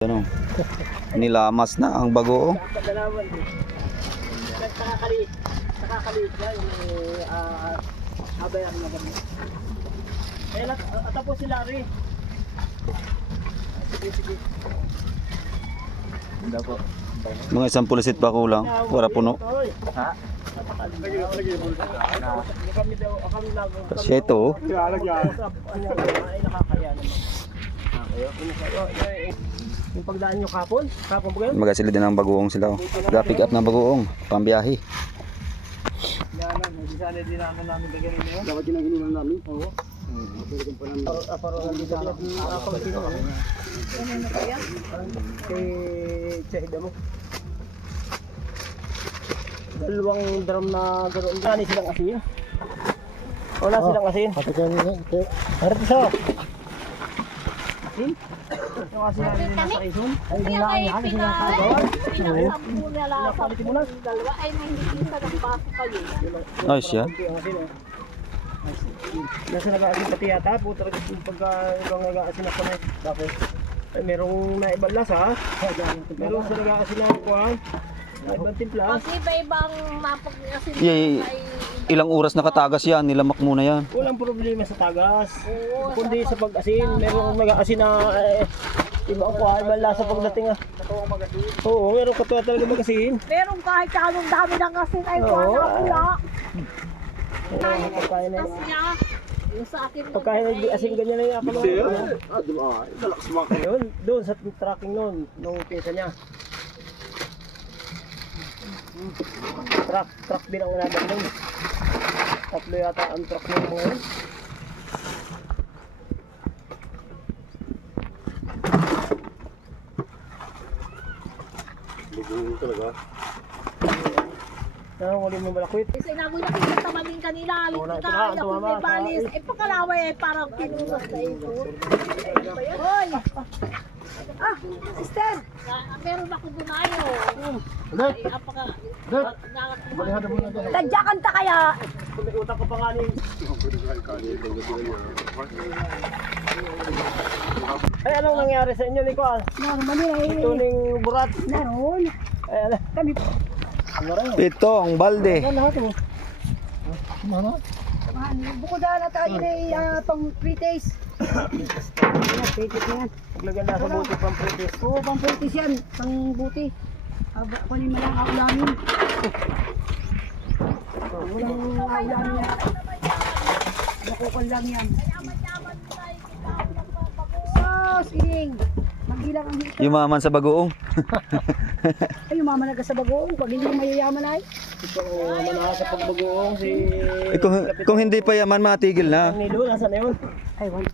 Ano? Nilamas na ang bagoong. Nakakalit yan. Abay ang nagami. Eh, tapos si Larry. Sige. Mga 10 pulisit pa kulang para puno. Ha? Kasi ito Ay, nakakaya naman. Yung pagdaan nyo kapon ba kayo? magasilid din ang bagoong sila. Pick up ng bagoong pambiyahe. Sana din namin gaganin nyo. Dapat ginaganin namin? Oo. Aparohan din namin. Apagkino kami. Ano na kaya? Kay Chahida mo. Dalawang drum na ganoon. Wala silang asin? Wala silang asin? Harap siya. Asin? Yung asin namin nasa ison? Ay, hindi na yan. Pinasampu na lang sa dalawa ay may hindi sa nagbaso kayo. Ayos siya. Nasa nag-aasin pati yata po talaga pagka ibang nag-aasin ako na tapos ay merong naibang lasa meron sa nag-aasin na ako naibang timpla Kasi iba-ibang mapag-asin Yay, ilang oras nakatagas yan, nilamak muna yan. walang problema sa tagas kundi sa pag-asin merong nag-aasin na iba ako ibang lasa pagdating oo meron katuwa talaga mag-asin Meron kahit anong dami ng asin ay wala pula. pagkain na Tapos niya, yung sa akin pagkain na asin ganyan na yung ako yun doon sa tracking noon nung pinsa niya truck din ang unadan doon tatlo yata ang truck ng mga yun Lugo talaga. wali mo malakwit kasi namoy nakikita man din kanila. Kita ako may balis. Eh pagkalaway ay parang pinusas na ito. Hoy! Sister! Meron ako bumayo. Ay, apaka. Tadyakan ta kaya! may utak ko pa nga ni ay anong nangyari sa inyo Nico? Normally ay Tuning burat naroon. ay ala Kami Ito ang balde. lahat mo bukod na tayo na pang 3 days. Pitit na yan. paglagyan na sa buti pang pretis Oo, pang 30 yan. Pang buti. Kunin mo lang ako namin. Walang naulamin yan. Nakukol lang yan. Kidding. Magbilang ang hito. Yumaman sa bagoong. Ay, umaman na sa bagoong. Pag hindi mayayaman ay. ito manaha sa pagbagoong si Kung hindi pa yaman matigil na. Nilo, nasa na yun? Ay, wala.